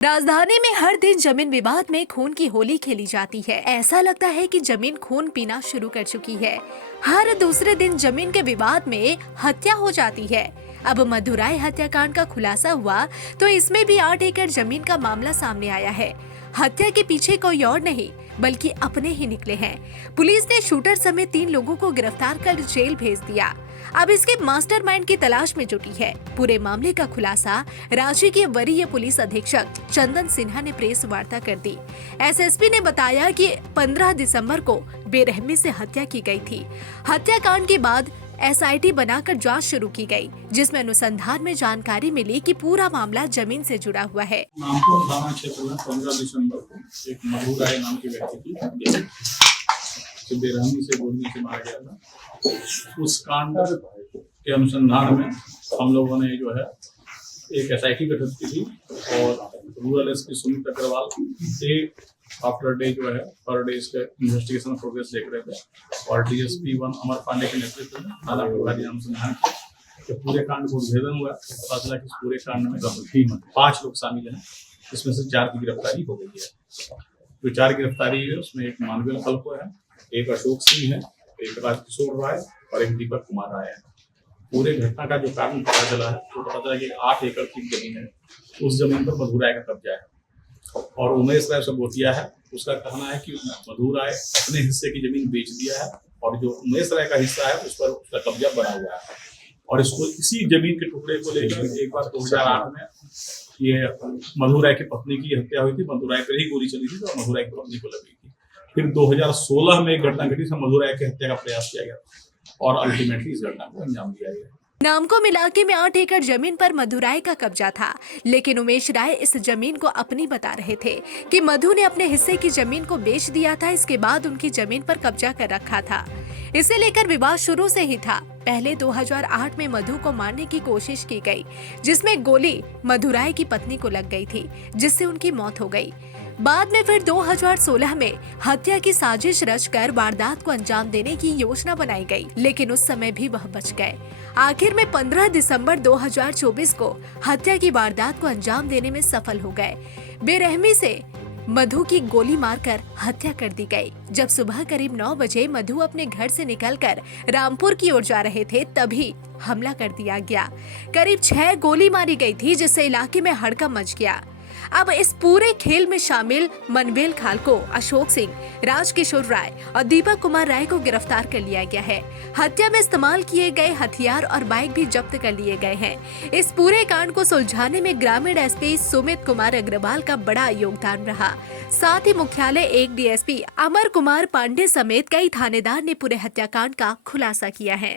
राजधानी में हर दिन जमीन विवाद में खून की होली खेली जाती है। ऐसा लगता है कि जमीन खून पीना शुरू कर चुकी है। हर दूसरे दिन जमीन के विवाद में हत्या हो जाती है। अब मदुराई हत्याकांड का खुलासा हुआ तो इसमें भी 8 एकड़ जमीन का मामला सामने आया है। हत्या के पीछे कोई और नहीं बल्कि अपने ही निकले हैं। पुलिस ने शूटर समेत 3 लोगों को गिरफ्तार कर जेल भेज दिया। अब इसके मास्टरमाइंड की तलाश में जुटी है। पूरे मामले का खुलासा रांची के वरीय पुलिस अधीक्षक चंदन सिन्हा ने प्रेस वार्ता कर दी। एसएसपी ने बताया कि 15 दिसंबर को बेरहमी से हत्या की गई थी। हत्याकांड के बाद एसआईटी बनाकर जांच शुरू की गई, जिसमें अनुसंधान में जानकारी मिली कि पूरा मामला जमीन से जुड़ा हुआ है। नामपुर थाना क्षेत्र में 15 दिसंबर को एक मधु राय नाम के व्यक्ति की बेरहमी से गोली से मारा गया था। उस कांड के अनुसंधान में हम लोगों ने जो है एक एसआईटी गठित की थी और rural SP Sumit Agrawal day after day जो है पर डे इसका इन्वेस्टिगेशन प्रोग्रेस देख रहे थे और डीएसपी 1 अमर पांडे के नेतृत्व में थाना प्रभारी अनुसंधान किया। पूरे कांड को उद्भेदन हुआ, पता चला कि पूरे कांड में 5 लोग शामिल हैं, इसमें से 4 की गिरफ्तारी हो गई है। जो 4 गिरफ्तारी है उसमें एक मानवेल खलको है, एक अशोक सिंह है, एक राजकिशोर राय और एक दीपक कुमार राय है। पूरे घटना का जो कारण पता चला है तो पता चला कि 8 एकड़ की जमीन है, उस जमीन पर मधु राय का कब्जा है और उमेश राय सबोटिया है। उसका कहना है कि मधु राय अपने हिस्से की जमीन बेच दिया है और जो उमेश राय का हिस्सा है उस पर उसका कब्जा बना हुआ है और इसको इसी जमीन के टुकड़े को लेकर एक बार 2008 में ये मधु राय की पत्नी की हत्या हुई थी। मधु राय पर ही गोली चली थी तो मधु राय की पत्नी को लगी थी। फिर 2016 में एक घटना घटी जिसमें मधु राय की हत्या का प्रयास किया गया और अल्टीमेटली इस घटना को अंजाम दिया गया। नामकुम इलाके में 8 एकड़ जमीन पर मधु राय का कब्जा था, लेकिन उमेश राय इस जमीन को अपनी बता रहे थे कि मधु ने अपने हिस्से की जमीन को बेच दिया था। इसके बाद उनकी जमीन पर कब्जा कर रखा था। इसे लेकर विवाद शुरू से ही था। पहले 2008 में मधु को मारने की कोशिश की गई, जिसमें गोली मधु राय की पत्नी को लग गई थी, जिससे उनकी मौत हो गई। बाद में फिर 2016 में हत्या की साजिश रचकर वारदात को अंजाम देने की योजना बनाई गई, लेकिन उस समय भी वह बच गए। आखिर में 15 दिसंबर 2024 को हत्या की वारदात को अंजाम देने में सफल हो गए। बेरहमी से मधु की गोली मारकर हत्या कर दी गई। जब सुबह करीब 9 बजे मधु अपने घर से निकलकर रामपुर की ओर जा रहे थे, तभी हमला कर दिया गया। करीब 6 गोली मारी गई थी, जिससे इलाके में हड़कंप मच गया। अब इस पूरे खेल में शामिल मनवेल खालको, अशोक सिंह, राजकिशोर राय और दीपक कुमार राय को गिरफ्तार कर लिया गया है। हत्या में इस्तेमाल किए गए हथियार और बाइक भी जब्त कर लिए गए हैं। इस पूरे कांड को सुलझाने में ग्रामीण एसपी सुमित कुमार अग्रवाल का बड़ा योगदान रहा। साथ ही मुख्यालय 1 डीएसपी अमर कुमार पांडे समेत कई थानेदार ने पूरे हत्याकांड का खुलासा किया है।